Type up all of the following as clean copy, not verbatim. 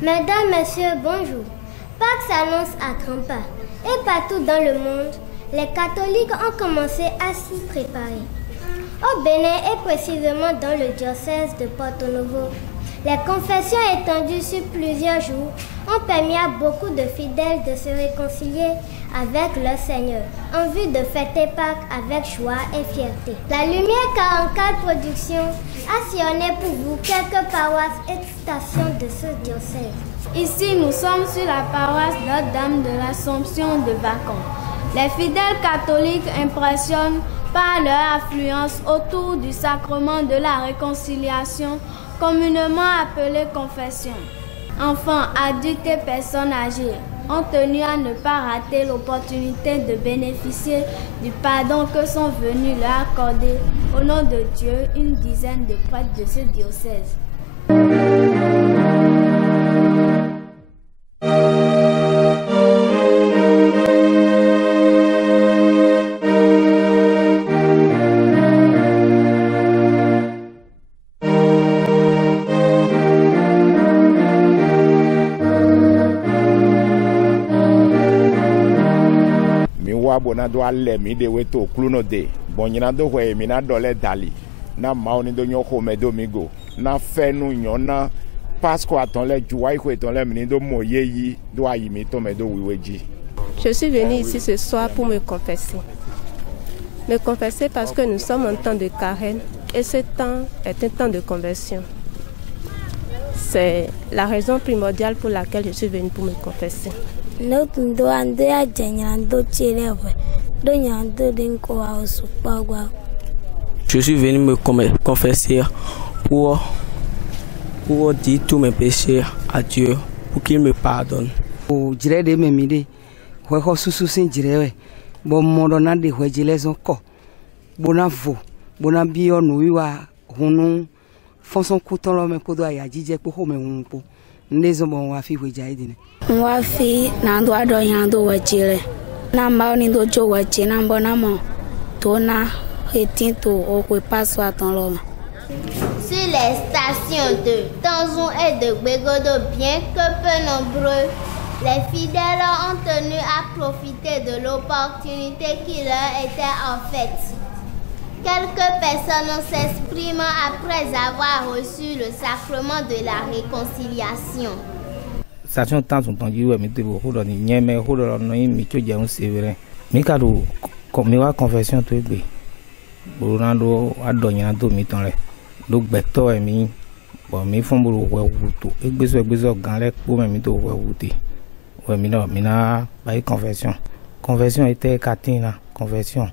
Mesdames, Messieurs, bonjour. Pâques s'annonce à grands pas. Et partout dans le monde, les catholiques ont commencé à s'y préparer. Au Bénin et précisément dans le diocèse de Porto Novo, les confessions étendues sur plusieurs jours ont permis à beaucoup de fidèles de se réconcilier avec leur Seigneur en vue de fêter Pâques avec joie et fierté. La Lumière 44 Productions a sillonné pour vous quelques paroisses et stations de ce diocèse. Ici, nous sommes sur la paroisse Notre-Dame de l'Assomption de Vacon. Les fidèles catholiques impressionnent par leur affluence autour du sacrement de la réconciliation, communément appelé confession. Enfants, adultes et personnes âgées ont tenu à ne pas rater l'opportunité de bénéficier du pardon que sont venus leur accorder au nom de Dieu une dizaine de prêtres de ce diocèse. Bona do alle mi de weto kluno de bonyina do hwe mi na dole dali na maoni do nyoko medo migo na fenu nyona pasco aton le juwa iko eton le mi do moyeyi do ayimi to medo wiweji. Je suis venu ici ce soir pour me confesser. Me confesser parce que nous sommes en temps de carême et ce temps est un temps de conversion. C'est la raison primordiale pour laquelle je suis venu pour me confesser. Je suis venu me confesser pour dire tous mes péchés à Dieu, pour qu'il me pardonne. Wafi nando ado yando wachile na mbao nindo jo wachina mbona mo tona etinto okwe paso atonloma. Sur les stations de Tanzon et de Gbegodo, bien que peu nombreux, les fidèles ont tenu à profiter de l'opportunité qui leur était offerte. Quelques personnes s'expriment après avoir reçu le sacrement de la réconciliation. Station temps sont tendus ouais mais tout au ni nyeme au no mi to je un sévérin mi ka do comme wa confession to egbe Ronaldo adonya do mi ton le do gbeto e mi bo mi fun buru we wuto egbeso gan le po mi to we wuti we mi na ba confession était katina confession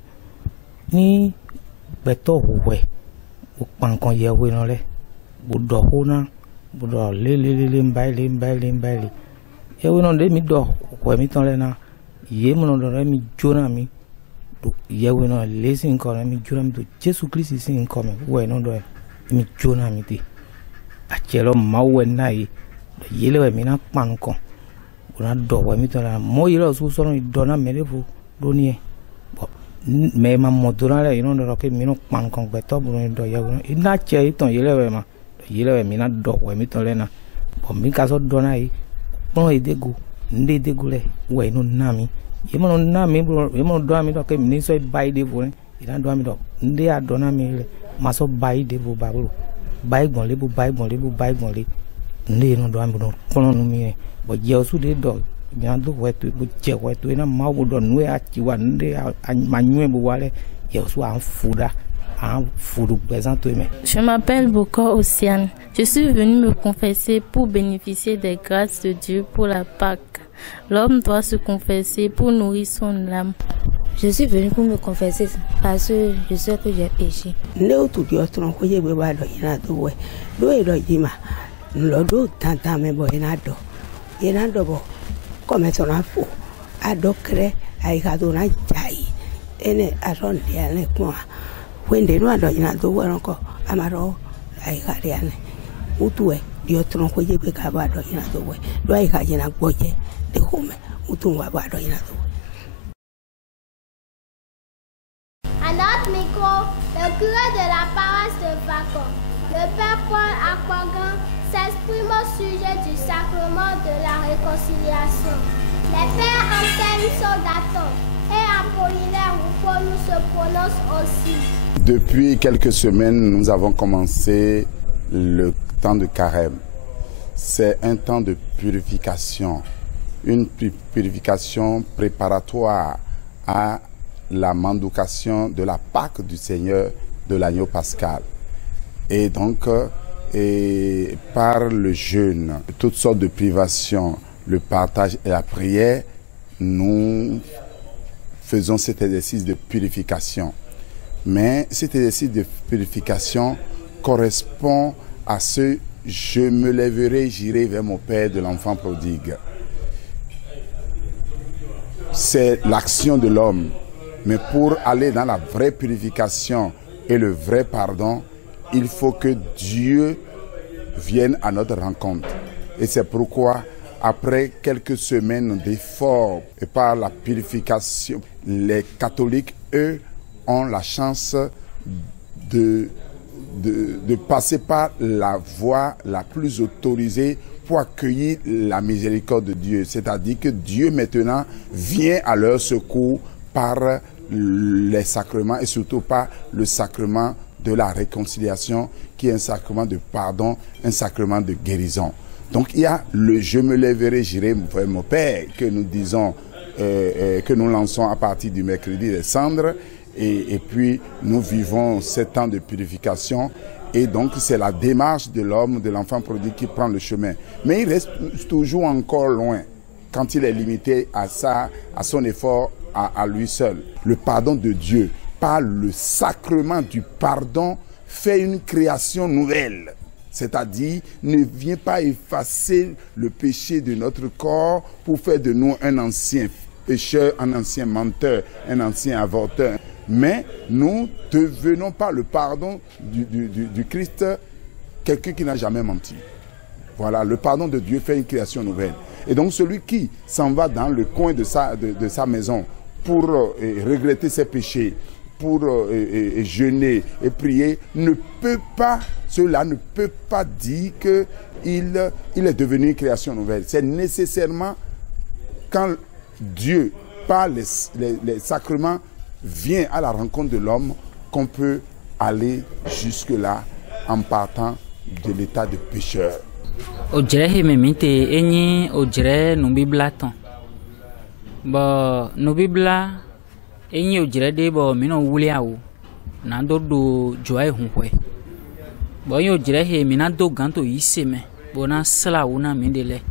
ni gbeto we o pan kan ye we no le bo do ho na budo le mbaili e wono de mi do ko mi ton le na ye mo do mi jona mi do ye wono le sin ko mi jona mi do Jesus Christ sin ko mi we no do mi jona mi ti a chelo ma we na yi ye le we mi na pan ko ona do we mi ton la mo ye lo so so no do na me le fo do ni e bo me ma mo do na le no do ke mi no pan ko gbe to bu no do ye wono ina che iton ye le we ma yele mi na do we mi ton le na bo mi ka so do na yi pon edego nde edego le we no na mi ye mo na mi bro ye mo do mi do ke mi ni so bai de vo ina do mi do nde a do na mi le ma so bai de vo ba bro bai gbon le nde no do mi do pon no mi bo je osu de do nya do we to bo je we to na ma wo do nu a ti wa nde ma nyu bo wa le ye osu an fuda. Je m'appelle Boko Ossiane. Je suis venue me confesser pour bénéficier des grâces de Dieu pour la Pâque. L'homme doit se confesser pour nourrir son âme. Je suis venue pour me confesser parce que je sais que j'ai péché. Wende no ado ina do waronko amaro ai kariane utue dio tron ko yebe ka ba do ina do we do ai ka jina gboje de home utu wa ba do ina do. À notre micro, le curé de la paroisse de Vacon, le père Paul Aquagan, s'exprime au sujet du sacrement de la réconciliation. Les pères Anselme Soldaton et Apollinaire Roupeau nous se prononcent aussi. Depuis quelques semaines, nous avons commencé le temps de carême. C'est un temps de purification, une purification préparatoire à la mendication de la Pâque du Seigneur de l'agneau pascal. Et donc, par le jeûne, toutes sortes de privations, le partage et la prière, nous faisons cet exercice de purification. Mais cet exercice de purification correspond à ce « je me lèverai, j'irai vers mon Père » de l'enfant prodigue. C'est l'action de l'homme. Mais pour aller dans la vraie purification et le vrai pardon, il faut que Dieu vienne à notre rencontre. Et c'est pourquoi, après quelques semaines d'efforts et par la purification, les catholiques, eux, ont la chance de passer par la voie la plus autorisée pour accueillir la miséricorde de Dieu. C'est-à-dire que Dieu maintenant vient à leur secours par les sacrements et surtout par le sacrement de la réconciliation qui est un sacrement de pardon, un sacrement de guérison. Donc il y a le « je me lèverai, j'irai vers mon Père » que nous disons, que nous lançons à partir du mercredi des cendres et puis nous vivons 7 ans de purification et donc c'est la démarche de l'homme, de l'enfant prodigue qui prend le chemin. Mais il reste toujours encore loin quand il est limité à son effort à lui seul. Le pardon de Dieu, par le sacrement du pardon, fait une création nouvelle. C'est-à-dire, ne vient pas effacer le péché de notre corps pour faire de nous un ancien pécheur, un ancien menteur, un ancien avorteur. Mais nous devenons par le pardon du Christ quelqu'un qui n'a jamais menti. Voilà, le pardon de Dieu fait une création nouvelle. Et donc celui qui s'en va dans le coin de sa maison pour regretter ses péchés, pour jeûner et prier, cela ne peut pas dire qu'il est devenu une création nouvelle. C'est nécessairement quand Dieu, par les sacrements, vient à la rencontre de l'homme qu'on peut aller jusque-là en partant de l'état de pécheur. Ojere memite enyi ojere nubibla ton. Bo nubibla enyi ojere de bo mino wuli awo na do joy hunwe. Bo enyi ojere he mina do ganto yiseme bo na sla wo na mindele.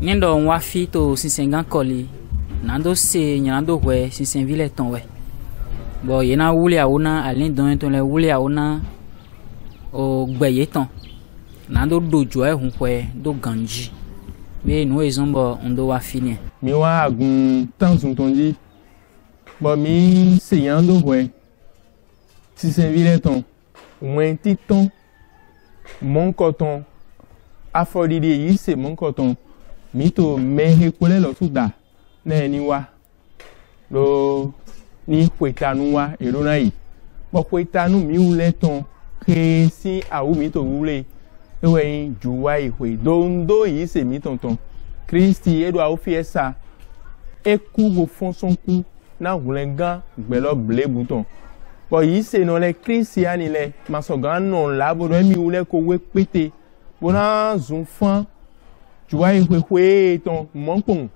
Nindo nwafi to sinsengan koli na do se nyando hwe sinsenville ton we. Bo yena wuli awo na alin don ton le wuli awo na o gbeye ton. Nando do joie hunwe do ganji mais nous ezombo ondo wa fini mi wa agun tan sun tonji bo mi seyando hwe si senville ton mwen titon mon coton afodide yi se mon coton mi to mehe kole lo tuda na ni wa lo ni kwetanu wa erona yi bo kwetanu mi ule ton ke si awu mi to wule ewe juwa ihwe dondo yi se mi tonton Christi edo a ofi esa eku go fon son ku na hulengan gbelo ble bouton bo yi se no le Christi ani le masogan non la bo mi ule ko we pete bona zun fan juwa ihwe ton monpon